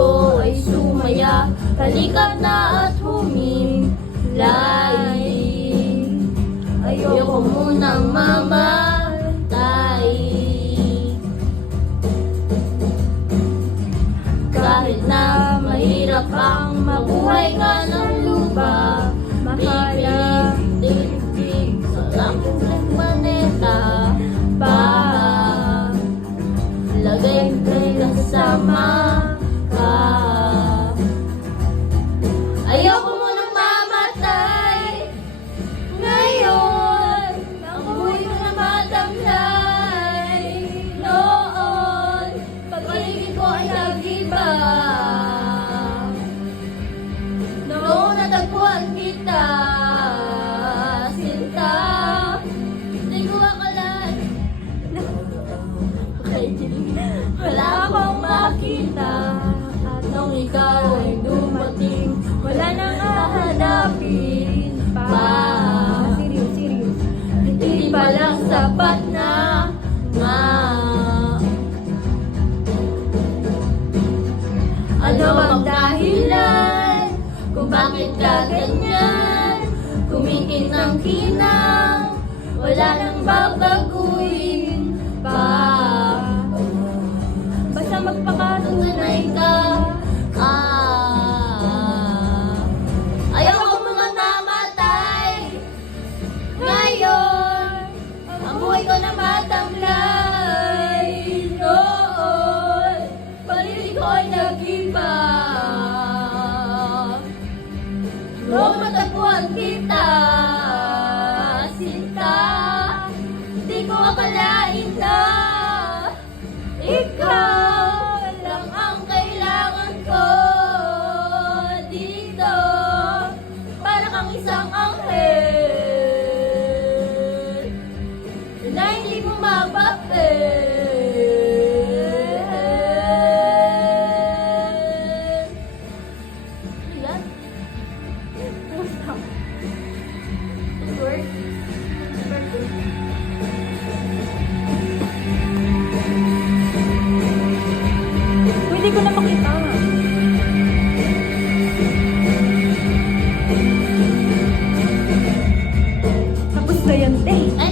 ko ay sumaya. Halika na at humimlay. Ayoko munang mamatay. Kahit na mahirap ang mabuhay ka ng lupa, mahala, tig-tig sa langit ng planeta pa. Lagay kay kasama ka. Ayoko munang mamatay. Ngayon, ang buhay ko na matamlay. Noon, pag-ibig ko ay nag-iba. Noon natagpuan kita, sinta. Di ko akalain. Wala akong makita. At nung ikaw ay dumating, wala nang hahanapin pa. Serious. Hindi pa lang sapat na nga. Ano ang dahilan kung bakit ka ganyan? Kumikit ng kinang, wala nang babaguhin pa. Basta magpakatunay ka. Ayoko mga namatay. Ngayon, ang buhay ko na matamlay. Noon, pag-ibig ko ay nag-iba. Noong matagpuan kita, sinta. Di ko akalain na ikaw lang ang kailangan ko dito. Para kang isang anghel na hindi mo mapapil. Ilan? Stop. It works. Hindi ko na makita. Tapos na yan, te. Ay,